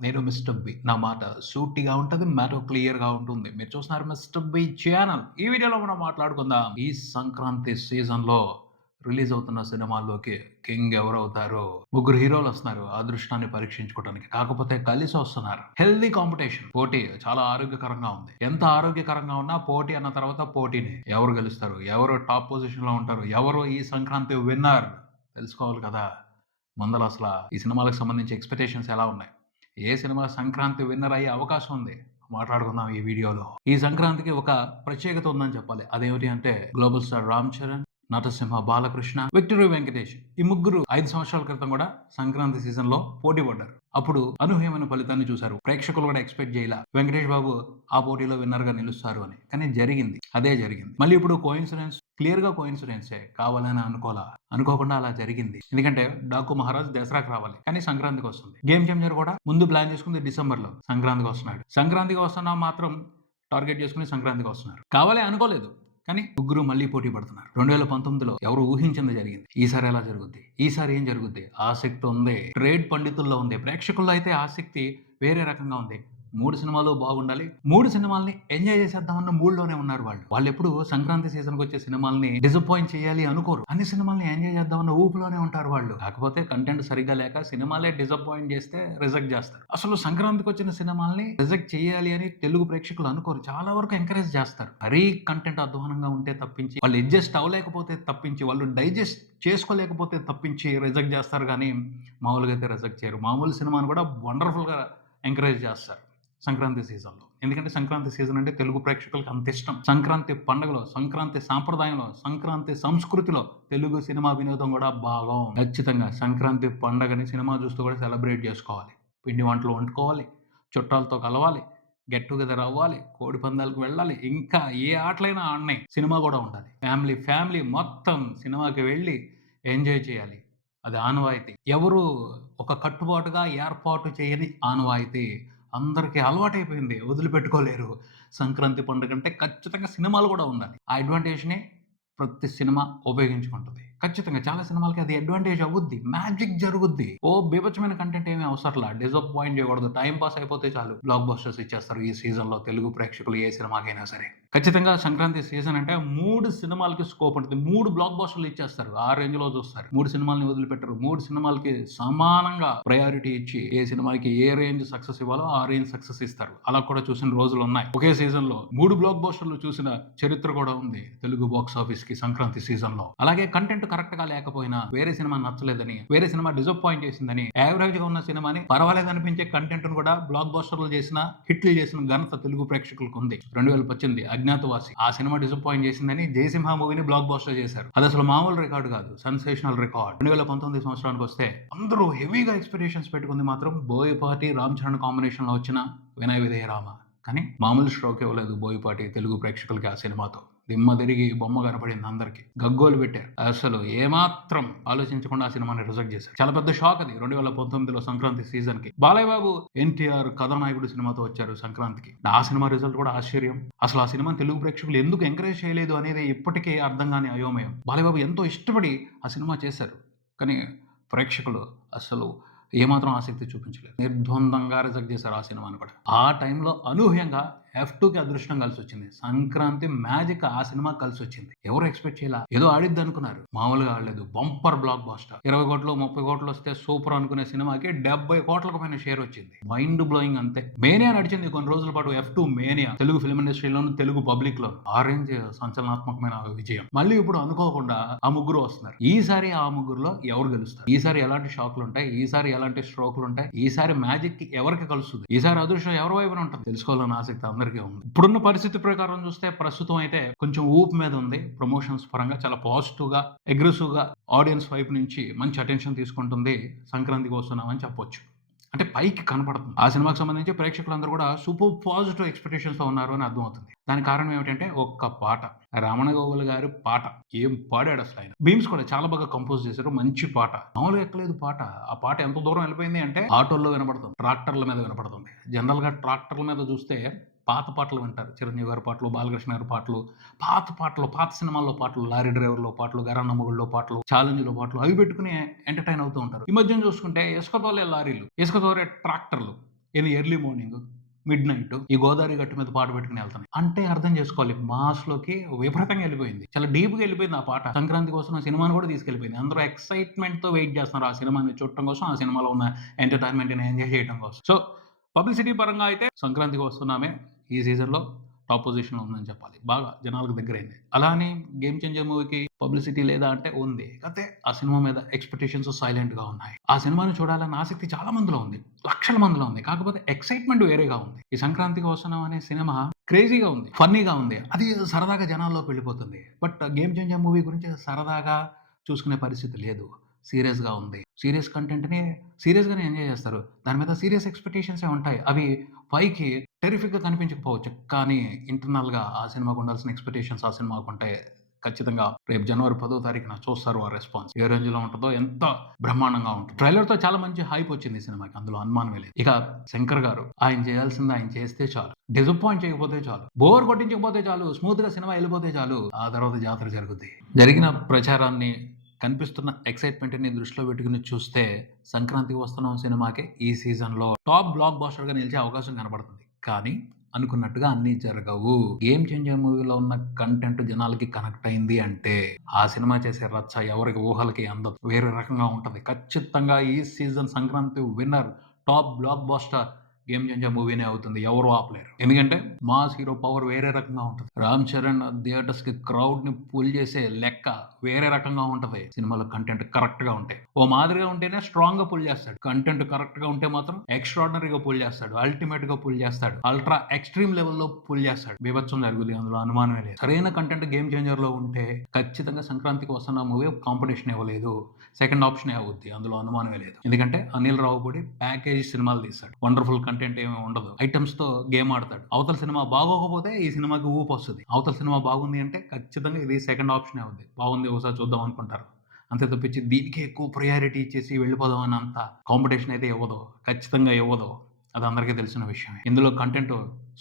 నేను mister B. నా మాట సూటిగా ఉంటది. మ్యాటర్ క్లియర్‌గా ఉంటుంది. మీరు చూస్తున్నారు మిస్టర్ బి ఛానల్. ఈ వీడియోలో మనం మాట్లాడుకుందాం. ఈ సంక్రాంతి సీజన్‌లో రిలీజ్ అవుతున్న సినిమాల్లోకి కింగ్ ఎవరవుతారో? ముగ్గురు హీరోలొస్తున్నారు అదృష్టాన్ని పరీక్షించుకోవడానికి. కాకపోతే కలిసొస్తున్నారు. Healthy competition. పోటీ చాలా ఆరోగ్యకరంగా ఉంది. ఎంత ఆరోగ్యకరంగా ఉన్నా పోటీ అన్న తర్వాత పోటీనే. ఎవరు గెలుస్తారు? ఎవరు టాప్ పొజిషన్‌లో ఉంటారు? ఎవరు ఈ సంక్రాంతి విన్నర్? తెలుసుకోవాలి కదా! ముందల ఈ సినిమాలకు సంబంధించి ఎక్స్‌పెక్టేషన్స్ ఎలా ఉన్నాయి? ఏ సినిమా సంక్రాంతి విన్నర్ అయ్యే అవకాశం ఉంది? మాట్లాడుకుందాం ఈ వీడియోలో. ఈ సంక్రాంతికి ఒక ప్రత్యేకత ఉందని చెప్పాలి. అదేమిటి అంటే global star 'Ram Charan', Natasimha Balakrishna, victory Venkatesh ఈ ముగ్గురు 5 సంవత్సరాల క్రితం కూడా సంక్రాంతి సీజన్‌లో పోటీ పడ్డారు. అప్పుడు అనూహ్యమైన ఫలితాన్ని చూసారు. ప్రేక్షకులు కూడా ఎక్స్‌పెక్ట్ చేయలా. వెంకటేష్ బాబు ఆ పోటీలో విన్నర్‌గా నిలుస్తారు అని. కానీ జరిగింది. అదే జరిగింది. మళ్ళీ ఇప్పుడు క్లియర్‌గా కోయిన్సిడెన్సే. కావాలని అనుకోలా. అనుకోకుండా అలా జరిగింది. ఎందుకంటే 'డాకు మహారాజ్' దసరాకి రావాలి. కానీ సంక్రాంతికి వస్తుంది. గేమ్ చేంజర్ కూడా ముందు ప్లాన్ చేసుకుంది డిసెంబర్‌లో. సంక్రాంతికి వస్తున్నాడు. సంక్రాంతికి వస్తున్నా మాత్రం టార్గెట్ చేసుకొని సంక్రాంతికి వస్తున్నారు. కావాలే అనుకోలేదు. కానీ ముగ్గురు మళ్ళీ పోటీ పడుతున్నారు. 2019లో ఎవరు ఊహించింది జరిగింది. ఈసారి ఎలా జరుగుద్ది? ఈసారి ఏం జరుగుద్ది? ఆసక్తి ఉంది. ట్రేడ్ పండితుల్లో ఉంది. ప్రేక్షకుల్లో అయితే ఆసక్తి వేరే రకంగా ఉంది. 3 సినిమాలు బాగుండాలి. 3 సినిమాల్ని ఎంజాయ్ చేసేద్దామన్న మూడ్‌లోనే ఉన్నారు వాళ్ళు. వాళ్ళెప్పుడు సంక్రాంతి సీజన్‌కొచ్చే సినిమాల్ని డిసప్పాయింట్ చేయాలి అనుకోరు. అన్ని సినిమాల్ని ఎంజాయ్ చేద్దామన్న ఊపులోనే ఉంటారు వాళ్ళు. కాకపోతే కంటెంట్ సరిగ్గా లేక సినిమాలే డిసప్పాయింట్ చేస్తే రిజెక్ట్ చేస్తారు. అసలు సంక్రాంతికొచ్చిన సినిమాల్ని రిజెక్ట్ చేయాలి అని తెలుగు ప్రేక్షకులు అనుకోరు. చాలా వరకు ఎంకరేజ్ చేస్తారు. మరీ కంటెంట్ అధ్వానంగా ఉంటే తప్పించి, వాళ్ళు అడ్జస్ట్ అవ్వలేకపోతే తప్పించి, వాళ్ళు డైజెస్ట్ చేసుకోలేకపోతే తప్పించి రిజెక్ట్ చేస్తారు గానీ, మామూలుగా అయితే రిజెక్ట్ చేయరు. మామూలు సినిమాని కూడా వండర్‌ఫుల్‌గా ఎంకరేజ్ చేస్తారు సంక్రాంతి సీజన్‌లో. ఎందుకంటే సంక్రాంతి సీజన్ అంటే తెలుగు ప్రేక్షకులకి అంత ఇష్టం. సంక్రాంతి పండుగలో, సంక్రాంతి సాంప్రదాయంలో, సంక్రాంతి సంస్కృతిలో తెలుగు సినిమా వినోదం కూడా భాగం. ఖచ్చితంగా సంక్రాంతి పండగని సినిమా చూస్తూ కూడా సెలబ్రేట్ చేసుకోవాలి. పిండి వంటలు వండుకోవాలి, చుట్టాలతో కలవాలి, గెట్ టుగెదర్ అవ్వాలి, కోడి పందాలకు వెళ్ళాలి. ఇంకా ఏ ఆటలైనా ఆడినాయి. సినిమా కూడా ఉండాలి. ఫ్యామిలీ మొత్తం సినిమాకి వెళ్ళి ఎంజాయ్ చేయాలి. అది ఆనవాయితీ. ఎవరు ఒక కట్టుబాటుగా ఏర్పాటు చేయని ఆనవాయితీ. అందరికీ అలవాటైపోయింది. వదిలిపెట్టుకోలేరు. సంక్రాంతి పండుగంటే ఖచ్చితంగా సినిమాలు కూడా ఉండాలి. ఆ అడ్వాంటేజ్‌ని ప్రతి సినిమా ఉపయోగించుకుంటది. ఖచ్చితంగా చాలా సినిమాలకి అది అడ్వాంటేజ్ అవుద్ది. మ్యాజిక్ జరుగుద్ది. బీభత్సమైన కంటెంట్ ఏమీ అవసరంలా. డిసప్పాయింట్ చేయకూడదు. టైమ్ పాస్ అయిపోతే చాలు. బ్లాక్ బస్టర్స్ ఇచ్చేస్తారు ఈ సీజన్‌లో తెలుగు ప్రేక్షకులు ఏ సినిమాకైనా సరే. ఖచ్చితంగా సంక్రాంతి సీజన్ అంటే 3 సినిమాలకి స్కోప్ ఉంటది. 3 బ్లాక్ బస్టర్‌లు ఇచ్చేస్తారు. ఆ రేంజ్‌లో చూస్తారు. 3 సినిమాలని వదిలిపెట్టరు. 3 సినిమాలకి సమానంగా ప్రయారిటీ ఇచ్చి ఏ సినిమాకి ఏ రేంజ్ సక్సెస్ ఇవ్వాలో ఆ రేంజ్ సక్సెస్ ఇస్తారు. అలా కూడా చూసిన రోజులున్నాయి. ఒకే సీజన్‌లో 3 బ్లాక్ బస్టర్‌లు చూసిన చరిత్ర కూడా ఉంది తెలుగు బాక్స్ ఆఫీస్‌కి సంక్రాంతి సీజన్‌లో. అలాగే కంటెంట్ కరెక్ట్‌గా లేకపోయినా, వేరే సినిమా నచ్చలేదని, వేరే సినిమా డిసప్పాయింట్ చేసిందని, యావరేజ్‌గా ఉన్న సినిమాని పర్వాలేదనిపించే కంటెంట్‌ను కూడా బ్లాక్ బస్టర్‌లు చేసిన, హిట్లు చేసిన ఘనత తెలుగు ప్రేక్షకులకు ఉంది. 2018 అజ్ఞాతవాసి. ఆ సినిమా డిసప్పాయింట్ చేసిందని 'జయసింహ' మూవీని బ్లాక్ బస్టర్ చేశారు. అది అసలు మామూలు రికార్డ్ కాదు. Sensational record. 2019 సంవత్సరానికి వస్తే అందరూ హెవీగా ఎక్స్‌పెక్టేషన్స్ పెట్టుకుంది మాత్రం బోయపాటి, రామ్ చరణ్ కాంబినేషన్‌లో వచ్చిన 'వినయ విధేయ రామ'. కానీ మామూలు స్ట్రోక్ ఇవ్వలేదు బోయపాటి తెలుగు ప్రేక్షకులకి ఆ సినిమాతో. దిమ్మ తిరిగి బొమ్మ కనపడింది అందరికి. గగ్గోలు పెట్టారు. అసలు ఏమాత్రం ఆలోచించకుండా ఆ సినిమాని రిజెక్ట్ చేశారు. చాలా పెద్ద షాక్ అది 2019లో సంక్రాంతి సీజన్‌కి. బాలయ్య బాబు, ఎన్టీఆర్ కథానాయకుడు సినిమాతో వచ్చారు సంక్రాంతికి. ఆ సినిమా రిజల్ట్ కూడా ఆశ్చర్యం. అసలు ఆ సినిమాని తెలుగు ప్రేక్షకులు ఎందుకు ఎంకరేజ్ చేయలేదు అనేది ఇప్పటికీ అర్థం కాని అయోమయం. బాలయ్య బాబు ఎంతో ఇష్టపడి ఆ సినిమా చేశారు. కానీ ప్రేక్షకులు అసలు ఏమాత్రం ఆసక్తి చూపించలేదు. నిర్ద్వందంగా రిజెక్ట్ చేశారు ఆ సినిమాని కూడా. ఆ టైంలో అనూహ్యంగా F2కి అదృష్టం కలిసొచ్చింది. సంక్రాంతి మ్యాజిక్ ఆ సినిమాకి కలిసొచ్చింది. ఎవరు ఎక్స్‌పెక్ట్ చేయలా. ఏదో ఆడిద్ది అనుకున్నారు. మామూలుగా ఆడలేదు. Bumper block buster. 20 కోట్లు, 30 కోట్లు వస్తే సూపర్ అనుకునే సినిమాకి 70 కోట్లకు పైన షేర్ వచ్చింది. మైండ్ బ్లోయింగ్ అంతే. మేనియా నడిచింది కొన్ని రోజుల పాటు. F2 mania. తెలుగు ఫిల్మ్ ఇండస్ట్రీలోను, తెలుగు పబ్లిక్ లో ఆ రేంజ్ సంచలనాత్మకమైన విజయం. మళ్ళీ ఇప్పుడు అనుకోకుండా ఆ ముగ్గురు వస్తున్నారు. ఈసారి ఆ ముగ్గురులో ఎవరు గెలుస్తారు? ఈసారి ఎలాంటి షాక్లు ఉంటాయి? ఈసారి ఎలాంటి స్ట్రోక్లు ఉంటాయి? ఈసారి మ్యాజిక్ ఎవరికి కలుస్తుంది? ఈసారి అదృష్టం ఎవరి వైపున ఉంటుంది? తెలుసుకోవాలని ఆసక్తి అందరికీ ఉంది. ఇప్పుడున్న పరిస్థితి ప్రకారం చూస్తే ప్రస్తుతం అయితే కొంచెం ఊపు మీద ఉంది. ప్రమోషన్స్ పరంగా చాలా పాజిటివ్ గా, అగ్రెసివ్ గా ఆడియన్స్ వైపు నుంచి మంచి అటెన్షన్ తీసుకుంటుంది. సంక్రాంతికి వస్తున్నామని చెప్పొచ్చు. అంటే పైకి కనపడుతుంది. ఆ సినిమాకి సంబంధించి ప్రేక్షకులందరూ కూడా సూపర్ పాజిటివ్ ఎక్స్‌పెక్టేషన్స్‌తో ఉన్నారు అని అర్థమవుతుంది. దానికి కారణం ఏమిటంటే ఒక్క పాట. రమణ గోగుల్ గారి పాట. ఏం పాడాడు అసలు ఆయన. బీమ్స్ కూడా చాలా బాగా కంపోజ్ చేశారు. మంచి పాట. మామూలుగా ఎక్కలేదు పాట. ఆ పాట ఎంత దూరం వెళ్ళిపోయింది అంటే ఆటోల్లో వినపడుతుంది. ట్రాక్టర్ల మీద వినపడుతుంది. జనరల్‌గా ట్రాక్టర్ల మీద చూస్తే పాత పాటలు వింటారు. చిరంజీవి గారి పాటలు, బాలకృష్ణ గారి పాటలు, పాత సినిమాల్లో పాటలు, లారీ డ్రైవర్‌లో పాటలు, గరానా మొగుడులో పాటలు, ఛాలెంజ్‌లో పాటలు అవి పెట్టుకొని ఎంటర్‌టైన్ అవుతూ ఉంటారు. ఈ మధ్యన చూసుకుంటే ఇసుక తోలే లారీలు, ఇసుక తోలే ట్రాక్టర్లు ఇది ఎర్లీ మార్నింగ్, మిడ్‌నైట్ ఈ గోదావరి గట్టు మీద పాట పెట్టుకొని ఎళ్తున్నాయి. అంటే అర్థం చేసుకోవాలి మాస్‌లోకి విపరీతంగా ఎళ్ళిపోయింది. చాలా డీప్‌గా ఎళ్ళిపోయింది ఆ పాట. సంక్రాంతి కోసం ఆ సినిమాని కూడా తీసుకెళ్ళిపోయింది. అందరూ ఎక్సైట్‌మెంట్‌తో వెయిట్ చేస్తున్నారు ఆ సినిమాని చూడటం కోసం, ఆ సినిమాలో ఉన్న ఎంటర్‌టైన్‌మెంట్‌ని ఎంజాయ్ చేయడం కోసం. సో, పబ్లిసిటీ పరంగా అయితే సంక్రాంతికి వస్తున్నామే ఈ సీజన్‌లో టాప్ పొజిషన్‌లో ఉందని చెప్పాలి. బాగా జనాలకు దగ్గరైంది. అలా అని 'గేమ్ చేంజర్' మూవీకి పబ్లిసిటీ లేదా అంటే ఉంది. కాకపోతే ఆ సినిమా మీద ఎక్స్‌పెక్టేషన్స్ సైలెంట్‌గా ఉన్నాయి. ఆ సినిమాని చూడాలన్న ఆసక్తి చాలా మందిలో ఉంది. లక్షల మందిలో ఉంది. కాకపోతే ఎక్సైట్‌మెంట్ వేరేగా ఉంది. ఈ 'సంక్రాంతికి వస్తున్నాం' అనే సినిమా క్రేజీగా ఉంది. ఫన్నీగా ఉంది. అది సరదాగా జనాల్లోకి వెళ్ళిపోతుంది. బట్ 'గేమ్ చేంజర్' మూవీ గురించి సరదాగా చూసుకునే పరిస్థితి లేదు. సీరియస్‌గా ఉంది. సీరియస్ కంటెంట్‌ని సీరియస్‌గానే ఎంజాయ్ చేస్తారు. దాని మీద సీరియస్ ఎక్స్‌పెక్టేషన్సే ఉంటాయి. అవి పైకి టెర్రిఫిక్‌గా కనిపించకపోవచ్చు. కానీ ఇంటర్నల్‌గా ఆ సినిమాకు ఉండాల్సిన ఎక్స్‌పెక్టేషన్స్ ఆ సినిమాకుంటాయి. ఖచ్చితంగా రేపు జనవరి 10వ తారీఖున చూస్తారు ఆ రెస్పాన్స్. ఏ రేంజ్‌లో ఉంటదో, ఎంత బ్రహ్మాండంగా ఉంటదో. ట్రైలర్‌తో చాలా మంచి హైప్ వచ్చింది ఈ సినిమాకి. అందులో అనుమానమే లేదు. ఇక శంకర్ గారు ఆయన చేయాల్సింది ఆయన చేస్తే చాలు. డిసప్పాయింట్ చేయకపోతే చాలు. బోర్ కొట్టించకపోతే చాలు. స్మూత్‌గా సినిమా ఎళ్ళిపోతే చాలు. ఆ తర్వాత జాతర జరుగుద్ది. జరిగిన ప్రచారాన్ని, కనిపిస్తున్న ఎక్సైట్‌మెంట్‌ని దృష్టిలో పెట్టుకొని చూస్తే 'సంక్రాంతికి వస్తున్నాం' సినిమాకే ఈ సీజన్‌లో టాప్ బ్లాక్ బస్టర్‌గా నిలిచే అవకాశం కనబడుతుంది. కానీ అనుకున్నట్టుగా అన్నీ జరగవు. 'గేమ్ చేంజర్' మూవీలో ఉన్న కంటెంట్ జనాలకి కనెక్ట్ అయింది అంటే, ఆ సినిమా చేసే రచ్చ ఎవరికి ఊహలకి అందదు. వేరే రకంగా ఉంటది. ఖచ్చితంగా ఈ season Sankranti winner top blockbuster 'game changer' మూవీనే అవుతుంది. ఎవరు ఆపలేరు. ఎందుకంటే మాస్ హీరో పవర్ వేరే రకంగా ఉంటది. 'రామ్ చరణ్' థియేటర్స్‌కి క్రౌడ్‌ని పుల్ చేసే లెక్క వేరే రకంగా ఉంటది. సినిమాలో కంటెంట్ కరెక్ట్‌గా ఉంటే. ఓ మాదిరిగా ఉంటేనే స్ట్రాంగ్‌గా పుల్ చేస్తాడు. కంటెంట్ కరెక్ట్‌గా ఉంటే మాత్రం ఎక్స్ట్రార్డినరీగా పుల్ చేస్తాడు. అల్టిమేట్‌గా పుల్ చేస్తాడు. అల్ట్రా ఎక్స్‌ట్రీమ్ లెవెల్‌లో పుల్ చేస్తాడు. బీభత్సం జరుగుద్ది. అందులో అనుమానమే లేదు. సరైన కంటెంట్ 'గేమ్ చేంజర్‌లో' ఉంటే ఖచ్చితంగా 'సంక్రాంతికి వస్తున్న' మూవీ కాంపిటీషన్ ఇవ్వలేదు. సెకండ్ ఆప్షనే అవుద్ది. అందులో అనుమానమే లేదు. ఎందుకంటే అనిల్ రావిపూడి ప్యాకేజీ సినిమాలు తీస్తాడు. వండర్‌ఫుల్ కంటెంట్ ఏమి ఉండదు. ఐటెమ్స్‌తో గేమ్ ఆడతాడు. అవతల సినిమా బాగోకపోతే ఈ సినిమాకి ఊపొస్తది. అవతల సినిమా బాగుంది అంటే ఖచ్చితంగా ఇది సెకండ్ ఆప్షనే అవుద్ది. బాగుంది ఒకసారి చూద్దాం అనుకుంటారు. అంతే తప్పించి దీనికే ఎక్కువ ప్రయారిటీ ఇచ్చేసి వెళ్ళిపోదాం అన్నంత కాంపిటీషన్ అయితే ఇవ్వదు. ఖచ్చితంగా ఇవ్వదు. అది అందరికీ తెలిసిన విషయమే. ఇందులో కంటెంట్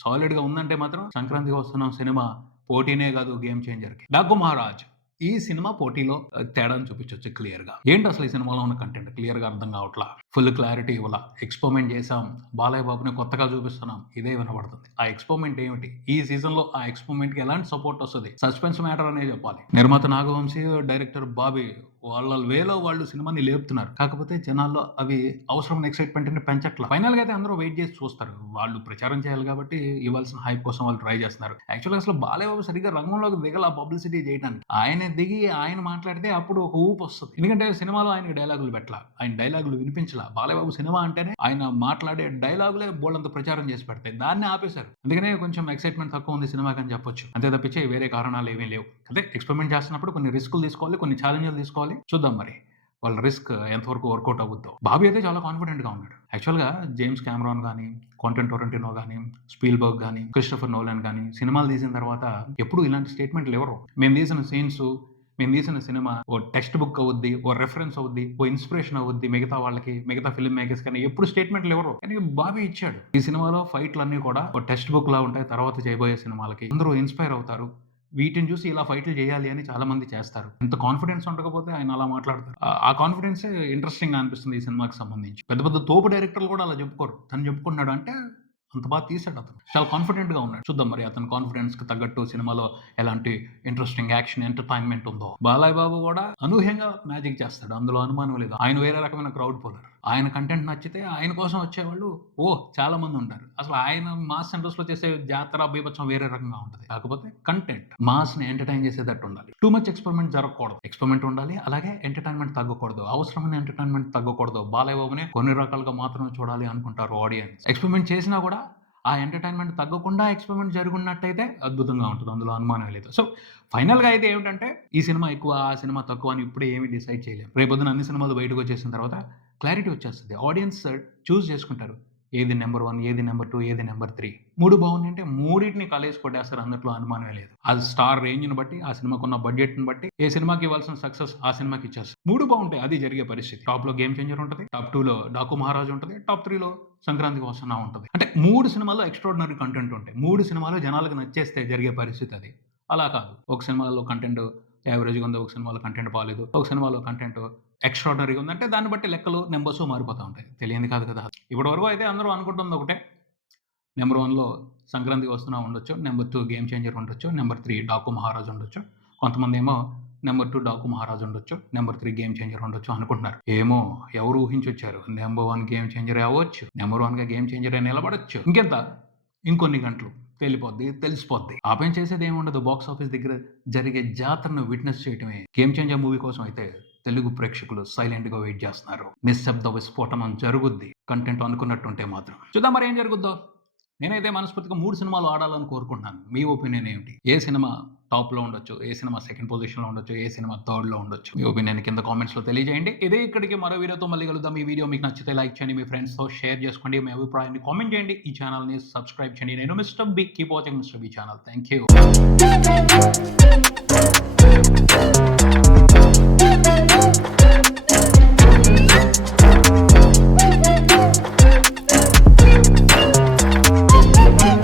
సాలిడ్‌గా ఉందంటే మాత్రం 'సంక్రాంతికి వస్తున్నాం' సినిమా పోటీనే కాదు 'గేమ్ చేంజర్‌కి'. 'డాకు మహారాజ్' ఈ సినిమా పోటీలో తేడాను చూపించొచ్చు క్లియర్‌గా. ఏంటి అసలు ఈ సినిమాలో ఉన్న కంటెంట్ క్లియర్‌గా అర్థం కావట్లా. Full clarity ఇవ్వలా. ఎక్స్‌పెరిమెంట్ చేసాం. బాలయ్య బాబుని కొత్తగా చూపిస్తున్నాం. ఇదే వినపడుతుంది. ఆ ఎక్స్‌పెరిమెంట్ ఏమిటి? ఈ సీజన్‌లో ఆ ఎక్స్‌పెరిమెంట్‌కి ఎలాంటి సపోర్ట్ వస్తది? సస్పెన్స్ మ్యాటర్ అనే చెప్పాలి. నిర్మాత నాగవంశీ, డైరెక్టర్ బాబీ వాళ్ళ వేలో వాళ్ళు సినిమాని లేపుతున్నారు. కాకపోతే జనాల్లో అవి అవసరమైన ఎక్సైట్‌మెంట్‌ని పెంచట్ల. ఫైనల్‌గా అయితే అందరూ వెయిట్ చేసి చూస్తారు. వాళ్ళు ప్రచారం చేయాలి కాబట్టి ఇవ్వాల్సిన హైప్ కోసం వాళ్ళు ట్రై చేస్తున్నారు. యాక్చువల్‌గా అసలు బాలయ్య బాబు సరిగ్గా రంగంలోకి దిగల పబ్లిసిటీ చేయటానికి. ఆయనే దిగి ఆయన మాట్లాడితే అప్పుడు ఒక ఊపొస్తది. ఎందుకంటే సినిమాలో ఆయనకి డైలాగులు పెట్టలా. ఆయన డైలాగులు వినిపించలా. బాలయ్య బాబు సినిమా అంటేనే ఆయన మాట్లాడే డైలాగులే బోలెడంత ప్రచారం చేసి పెడతాయి. దాన్నే ఆపేశారు. అందుకనే కొంచెం ఎక్సైట్‌మెంట్ తక్కువ ఉంది సినిమాకని చెప్పొచ్చు. అంతే తప్పించి వేరే కారణాలు ఏమీ లేవు. అదే ఎక్స్‌పెరిమెంట్ చేస్తున్నప్పుడు కొన్ని రిస్కులు తీసుకోవాలి. కొన్ని ఛాలెంజ్‌లు తీసుకోవాలి. చూద్దాం మరి. వాళ్ళ రిస్క్ ఎంతవరకు వర్కౌట్ అవుద్దో. బాబీ అయితే చాలా కాన్ఫిడెంట్‌గా ఉన్నాడు. యాక్చువల్‌గా జేమ్స్ కెమెరాన్ గాని, క్వెంటిన్ టొరంటినో గాని, స్పీల్‌బర్గ్ గాని, క్రిస్టోఫర్ నోలన్ గాని సినిమాలు తీసిన తర్వాత ఎప్పుడు ఇలాంటి స్టేట్మెంట్‌లు ఇవ్వరు. మేము తీసిన సీన్సు, మేము తీసిన సినిమా ఓ టెక్స్ట్ బుక్ అవుద్ది, ఓ రిఫరెన్స్ అవుద్ది, ఓ ఇన్‌స్పిరేషన్ అవుద్ది మిగతా వాళ్ళకి, మిగతా ఫిల్మ్ మేకర్స్ కానీ ఎప్పుడు స్టేట్మెంట్‌లు ఇవ్వరు. కానీ బాబీ ఇచ్చాడు. ఈ సినిమాలో ఫైట్‌లన్నీ కూడా ఓ టెక్స్ట్ బుక్‌లా ఉంటాయి. తర్వాత చేయబోయే సినిమాలకి. అందరూ ఇన్‌స్పైర్ అవుతారు. వీటిని చూసి ఇలా ఫైట్‌లు చేయాలి అని చాలా మంది చేస్తారు. ఇంత కాన్ఫిడెన్స్ ఉండకపోతే ఆయన అలా మాట్లాడతారు. ఆ కాన్ఫిడెన్సే ఇంట్రెస్టింగ్‌గా అనిపిస్తుంది ఈ సినిమాకి సంబంధించి. పెద్ద పెద్ద తోపు డైరెక్టర్లు కూడా అలా చెప్పుకోరు. తను చెప్పుకుంటున్నాడు అంటే అంత బాగా తీసాడతను. చాలా కాన్ఫిడెంట్‌గా ఉన్నాడు. చూద్దాం మరి అతని కాన్ఫిడెన్స్‌కి తగ్గట్టు సినిమాలో ఎలాంటి ఇంట్రెస్టింగ్ యాక్షన్, ఎంటర్‌టైన్‌మెంట్ ఉందో. బాలయ్య బాబు కూడా అనూహ్యంగా మ్యాజిక్ చేస్తాడు. అందులో అనుమానం లేదు. ఆయన వేరే రకమైన క్రౌడ్ పుల్లర్. ఆయన కంటెంట్ నచ్చితే ఆయన కోసం వచ్చేవాళ్ళు చాలా మంది ఉంటారు. అసలు ఆయన మాస్ సెంటర్స్‌లో చేసే జాతర, బీభత్సం వేరే రకంగా ఉంటది. కాకపోతే కంటెంట్ మాస్‌ని ఎంటర్‌టైన్ చేసేటట్టు ఉండాలి. టూ మచ్ ఎక్స్‌పెరిమెంట్ జరగకూడదు. ఎక్స్‌పెరిమెంట్ ఉండాలి. అలాగే ఎంటర్‌టైన్‌మెంట్ తగ్గకూడదు. అవసరమైన ఎంటర్‌టైన్‌మెంట్ తగ్గకూడదు. బాలయ్య బాబునే కొన్ని రకాలుగా మాత్రమే చూడాలి అనుకుంటారు ఆడియన్స్. ఎక్స్‌పెరిమెంట్ చేసినా కూడా ఆ ఎంటర్‌టైన్‌మెంట్ తగ్గకుండా ఎక్స్‌పెరిమెంట్ జరిగున్నట్టయితే అద్భుతంగా ఉంటది. అందులో అనుమానమే లేదు. సో, ఫైనల్‌గా అయితే ఏమిటంటే ఈ సినిమా ఎక్కువ, ఆ సినిమా తక్కువ అని ఇప్పుడే ఏమి డిసైడ్ చేయలేం. రేపొద్దున అన్ని సినిమాలు బయటకొచ్చేసిన తర్వాత క్లారిటీ వచ్చేస్తది. ఆడియన్స్ చూజ్ చేసుకుంటారు. ఏది నంబర్ 1, ఏది నంబర్ 2, ఏది నంబర్ 3. 3 బాగున్నాయంటే మూడిటిని కలేసి కొట్టేస్తారు అందుట్లో అనుమానమే లేదు. అది స్టార్ రేంజ్‌ని బట్టి, ఆ సినిమాకున్న బడ్జెట్‌ని బట్టి, ఏ సినిమాకి ఇవ్వాల్సిన సక్సెస్ ఆ సినిమాకి ఇచ్చేస్తారు. 3 బాగుంటాయి అది జరిగే పరిస్థితి. టాప్‌లో 'గేమ్ చేంజర్' ఉంటది. టాప్ 2లో 'డాకు మహారాజ్' ఉంటది. టాప్ 3లో 'సంక్రాంతికి వస్తున్నాం' ఉంటది. అంటే 3 సినిమాల్లో ఎక్స్‌ట్రార్డినరీ కంటెంట్ ఉంటాయి. 3 సినిమాలు జనాలకు నచ్చేస్తే జరిగే పరిస్థితి అది. అలా కాదు. ఒక సినిమాలో కంటెంట్ యావరేజ్‌గా ఉంది. ఒక సినిమాలో కంటెంట్ బాలేదు. ఒక సినిమాలో కంటెంట్ ఎక్స్ట్రాడినరీగా ఉందంటే దాన్ని బట్టి లెక్కలు, నంబర్స్ మారిపోతా ఉంటాయి. తెలియంది కాదు కదా! ఇప్పటివరకు అయితే అందరూ అనుకుంటుంది ఒకటే. నెంబర్ 1లో సంక్రాంతికి వస్తున్నా ఉండొచ్చు. నెంబర్ 2 గేమ్ చేంజర్ ఉండొచ్చు. నెంబర్ 3 డాకు మహారాజ్ ఉండొచ్చు. కొంతమందేమో నెంబర్ 2 డాకు మహారాజ్ ఉండొచ్చు. నెంబర్ 3 గేమ్ చేంజర్ ఉండొచ్చు అనుకుంటున్నారు. ఏమో ఎవరు ఊహించొచ్చారు. నెంబర్ 1 గేమ్ చేంజరే అవ్వచ్చు. నెంబర్ 1గా గేమ్ చేంజరే నిలబడొచ్చు. ఇంకెంత ఇంకొన్ని గంటలు తెలిసిపోద్ది. ఆ పైన చేసేదేముండదు. బాక్స్ ఆఫీస్ దగ్గర జరిగే జాతరను విట్‌నెస్ చేయటమే. గేమ్ చేంజర్ మూవీ కోసం అయితే తెలుగు ప్రేక్షకులు సైలెంట్‌గా వెయిట్ చేస్తున్నారు. నిశ్శబ్ద విస్ఫోటనం జరుగుద్ది. కంటెంట్ అనుకున్నట్టుంటే మాత్రం. చూద్దాం మరి ఏం జరుగుద్దో. నేనైతే మనస్ఫూర్తిగా 3 సినిమాలు ఆడాలని కోరుకుంటున్నాను. మీ ఒపీనియన్ ఏమిటి? ఏ సినిమా టాప్‌లో ఉండొచ్చు? ఏ సినిమా సెకండ్ పొజిషన్‌లో ఉండొచ్చు? ఏ సినిమా థర్డ్‌లో ఉండొచ్చు? మీ ఒపీనియన్ కింద కామెంట్స్‌లో తెలియజేయండి. ఇదే ఇక్కడికి మరో వీడియోతో మళ్ళీ కలుద్దాం. ఈ వీడియో మీకు నచ్చితే లైక్ చేయండి. మీ ఫ్రెండ్స్‌తో షేర్ చేసుకోండి. మీ అభిప్రాయాన్ని కామెంట్ చేయండి. ఈ ఛానల్‌ని సబ్స్క్రైబ్ చేయండి. నేను mister B. Keep watching mister B channel. Thank you.